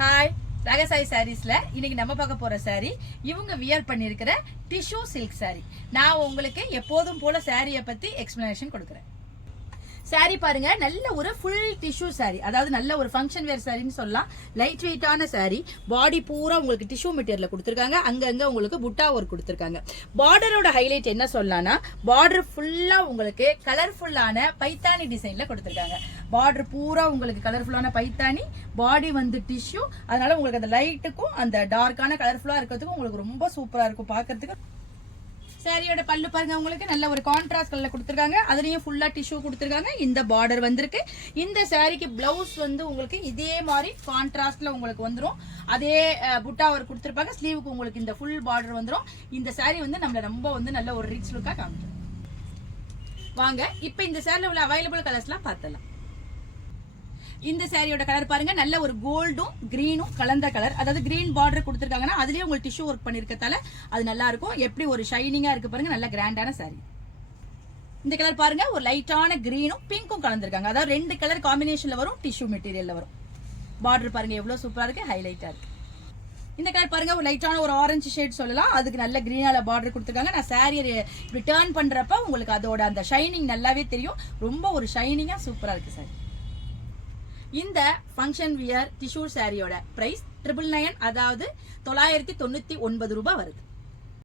Hi, ராகசாய் சாரீஸ்ல இன்னைக்கு நம்ம பார்க்க போற சாரி இவங்க வியர் பண்ணிருக்கிற டிஷ்யூ சில்க் சாரி. நான் உங்களுக்கு எப்போதும் போல சாரியை பத்தி எக்ஸ்பிளனேஷன் கொடுக்குறேன். சாரி பாருங்க, நல்ல ஒரு ஃபுல் டிஷ்யூ சாரி, அதாவது நல்ல ஒரு ஃபங்க்ஷன் வேர் சாரின்னு சொல்லலாம். லைட் வெயிட்டான சாரி, பாடி பூரா உங்களுக்கு டிஷ்யூ மெட்டீரியல் கொடுத்துருக்காங்க. அங்கங்க உங்களுக்கு புட்டா ஒர்க் கொடுத்துருக்காங்க. பார்டரோட ஹைலைட் என்ன சொல்லலாம்னா, பார்டர் ஃபுல்லா உங்களுக்கு கலர்ஃபுல்லான பைத்தானி டிசைன்ல கொடுத்துருக்காங்க. பார்டர் பூரா உங்களுக்கு கலர்ஃபுல்லான பைத்தானி, பாடி வந்து டிஷ்யூ. அதனால உங்களுக்கு அந்த லைட்டுக்கும் அந்த டார்க்கான கலர்ஃபுல்லா இருக்கிறதுக்கும் உங்களுக்கு ரொம்ப சூப்பரா இருக்கும் பாக்குறதுக்கு. சாரியோட பல்லு பாருங்க, உங்களுக்கு நல்ல ஒரு கான்ட்ராஸ்ட் கலர்ல கொடுத்துருக்காங்க. அதுலயும் ஃபுல்லா டிஷ்யூ கொடுத்துருக்காங்க. இந்த பார்டர் வந்திருக்கு. இந்த சாரிக்கு பிளவுஸ் வந்து உங்களுக்கு இதே மாதிரி கான்ட்ராஸ்ட்ல உங்களுக்கு வந்துடும். அதே புட்டா ஒர்க் கொடுத்துருப்பாங்க. ஸ்லீவுக்கு உங்களுக்கு இந்த ஃபுல் பார்டர் வந்துடும். இந்த சாரி வந்து நம்மள ரொம்ப வந்து நல்ல ஒரு ரிச் லுக்கா காமிக்கும். வாங்க இப்ப இந்த சாரில உள்ள அவைலபிள் கலர்ஸ்லாம் பார்த்தலாம். இந்த சாரியோட கலர் பாருங்க, நல்ல ஒரு கோல்டும் கிரீனும் கலந்த கலர். அதாவது கிரீன் பார்டர் கொடுத்துருக்காங்கன்னா அதுலயே உங்களுக்கு டிஷ்யூ ஒர்க் பண்ணிருக்கதால அது நல்லா இருக்கும். எப்படி ஒரு ஷைனிங்கா இருக்கு பாருங்க, நல்ல கிராண்டான சாரி. இந்த கலர் பாருங்க, ஒரு லைட்டான கிரீனும் பிங்க்கும் கலந்துருக்காங்க. அதாவது ரெண்டு கலர் காம்பினேஷன்ல வரும், டிஷ்யூ மெட்டீரியல்ல வரும். பார்டர் பாருங்க எவ்வளவு சூப்பரா இருக்கு, ஹைலைட்டா இருக்கு. இந்த கலர் பாருங்க, ஒரு லைட்டான ஒரு ஆரஞ்சு ஷேட் சொல்லலாம். அதுக்கு நல்ல கிரீனால பார்டர் கொடுத்துருக்காங்க. நான் சாரியை ரிட்டர்ன் பண்றப்ப உங்களுக்கு அதோட அந்த ஷைனிங் நல்லாவே தெரியும். ரொம்ப ஒரு ஷைனிங்கா சூப்பரா இருக்கு சாரி. இந்த ஃபங்க்ஷன் வியர் டிஷ்யூ சாரியோட பிரைஸ் 999, அதாவது 999 ரூபாய் வருது.